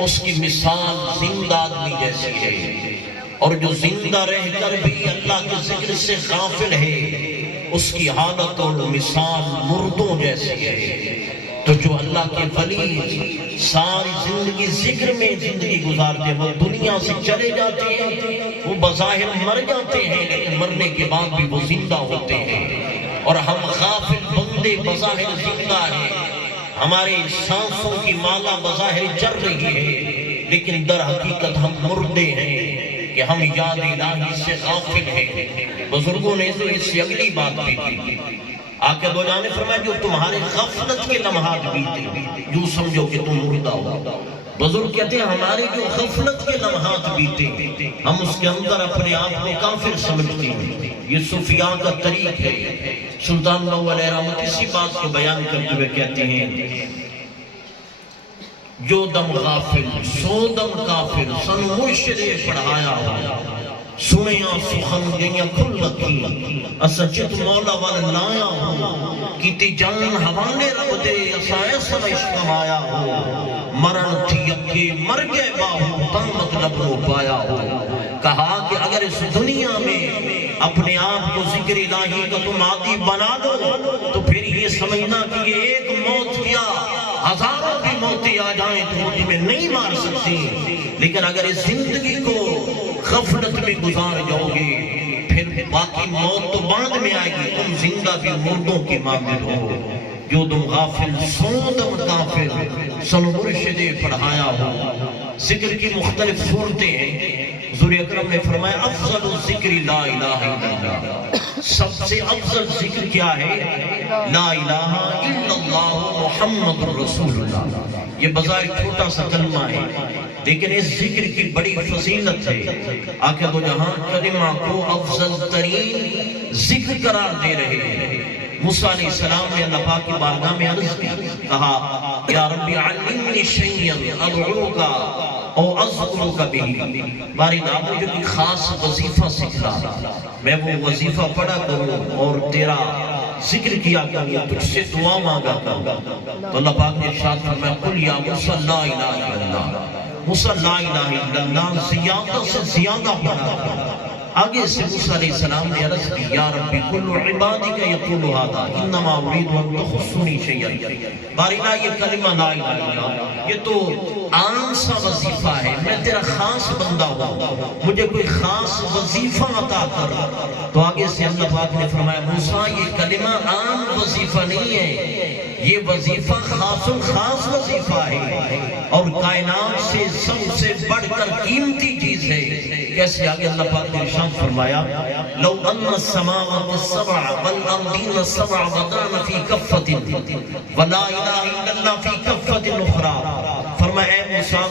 اس کی مثال زندہ آدمی جیسی ہے، اور جو زندہ رہ کر بھی اللہ کے ذکر سے غافل ہے اس کی حالت اور مثال مردوں جیسی ہے۔ تو جو اللہ کے ولی ساری زندگی ذکر میں زندگی گزارتے ہیں، وہ دنیا سے چلے جاتے ہیں، وہ بظاہر مر جاتے ہیں لیکن مرنے کے بعد بھی وہ زندہ ہوتے ہیں، اور ہم غافل بندے بظاہر زندہ ہیں، ہمارے سانسوں کی مالا بظاہر چل رہی ہے لیکن در حقیقت ہم مردے ہیں کہ ہم یاد الہی سے غافل ہیں۔ بزرگوں نے تو اس سے اگلی بات بھی کی، آقا دو جہاں نے فرمایا جو تمہارے غفلت کے لمحات بیتے یوں سمجھو کہ تم مردہ ہو۔ بزرگ کہتے ہیں ہمارے جو غفلت کے لمحات بیتے ہم اس کے اندر اپنے آپ کو کافر سمجھتے ہیں، یہ صوفیاء کا طریق ہے۔ سلطان بہو علیہ رحمت اسی بات کو بیان کرتے ہوئے کہتے ہیں جو دم غافل سو دم کافر سن مرشد پڑھایا ہو، سنیاں سخن گئیاں کھل رکھی اسا چت مولا والا لایا ہو، کیتی جان حوالے رب دے اسا ایسا عشق کمایا ہو، مرن تھی اگے مر گئے باہو تن مطلب نو پایا ہو۔ کہا کہ اگر اس دنیا میں اپنے آپ کو ذکر الہی کا تم عادی بنا دو تو پھر یہ سمجھنا کہ یہ ایک موت کیا ہزاروں بھی موتیں آ جائیں تو وہ تمہیں نہیں مار سکتی، لیکن اگر اس زندگی کو غفلت میں گزار جاؤ گے پھر باقی موت تو بعد میں آئے گی، تم زندہ بھی مردوں کے مانند ہو۔ جو تم غافل سو دم کافر سن مرشد پڑھایا ہو۔ ذکر کی مختلف صورتیں ہیں، حضور اکرم نے فرمایا افضل الذکر لا الہ الا اللہ، سب سے افضل ذکر کیا ہے؟ لا الہ الا اللہ محمد رسول اللہ۔ یہ بظاہر چھوٹا سا کلمہ ہے لیکن اس ذکر کی بڑی فضیلت ہے۔ آقا دو جہاں کلمہ کو افضل ترین ذکر قرار دے رہے ہیں۔ موسیٰ علیہ السلام نے اللہ پاک کی بارگاہ میں عرض کی، کہا یا ربی علمنی شیئا ادعوکا او اذکرک بہ، باری نام مجھے کوئی خاص وظیفہ سکھلا میں وہ وظیفہ پڑھا کروں اور تیرا ذکر کیا کروں، تجھ سے دعا مانگا کروں۔ تو اللہ پاک نے ارشاد فرمایا قل یا موسیٰ لا الہ الا اللہ، موسیٰ لا الہ الا اللہ زیادہ سے زیادہ پڑھا۔ آگے سے موسیٰ علیہ السلام نے عرض کی یا ربی کل عبادک یقول ھذا انما اريد ان تخصنی شیئا، بارینا یہ کلمہ لا الہ الا اللہ یہ تو عام سا وظیفہ ہے، میں تیرا خاص بندہ ہوں، مجھے کوئی خاص وظیفہ عطا کر۔ تو آگے سے اللہ پاک نے فرمایا موسیٰ یہ کلمہ عام وظیفہ نہیں ہے، یہ وظیفہ خاص الخاص وظیفہ ہے اور کائنات سے سب سے بڑھ کر قیمتی چیز ہے۔ کیسے آگے اللہ پاک نے ارشاد فرمایا لو ان السماوات السبع والارضین السبع وضعن فی کفۃ ولا الہ الا اللہ فی کفۃ اخری، فرمایا اے موسیٰ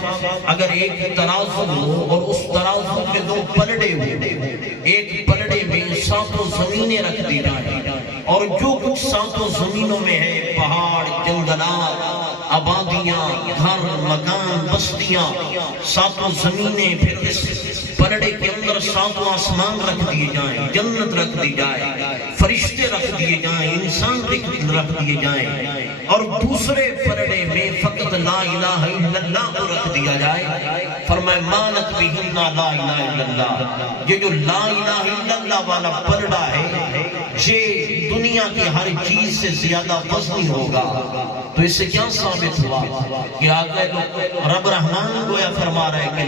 اگر ایک ترازو ہو اور اس ترازو میں دو پلڑے ہو، ایک پلڑے میں ساتوں زمینیں رکھ دی جائیں اور جو کچھ ساتوں زمینوں میں ہے پہاڑ جنگلات آبادیاں گھر مکان بستیاں ساتوں زمینیں، پھر اس پلڑے کے اندر ساتوں آسمان رکھ دیے جائیں، جنت رکھ دی جائے، فرشتے رکھ دیے جائیں، انسان رکھ دیے جائیں اور دوسرے پلڑے میں فقط لا الہ الا اللہ کو رکھ دیا جائے، فرمائے مانت بہن لا الہ الا اللہ۔ یہ جو لا الہ الا اللہ والا پلڑا ہے یہ دنیا کی ہر چیز سے زیادہ وزنی ہوگا۔ تو اس سے کیا ثابت ہوا کہ آقا رب رحمان گویا فرما رہا ہے کہ